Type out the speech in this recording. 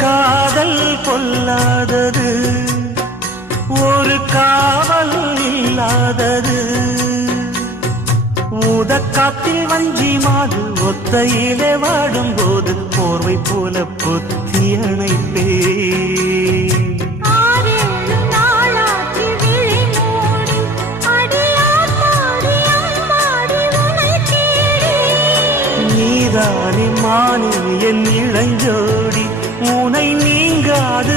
காதல் கொல்லாதது, ஒரு காவல் இல்லாதது. ஊதக்காத்தில் வஞ்சி மாது ஒத்தையிலே வாடும்போது போர்வை போல பொத்தி அணைப்பே. நீதானே மானே என் இளஞ்சோடி, உனை நீங்காது